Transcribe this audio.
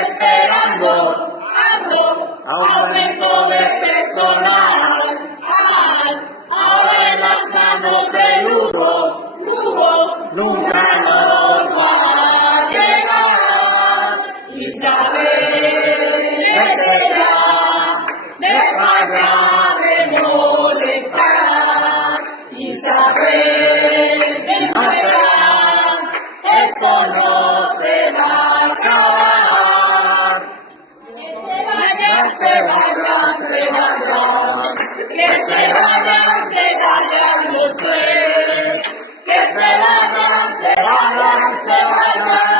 esperando aumento de personal. Ahora en las manos de Lugo nunca nos va a llegar. Isabel, vete ya, deja ya de molestar. Isabel, si no te vas, esto no se va a acabar. Se vayan los tres, que se vayan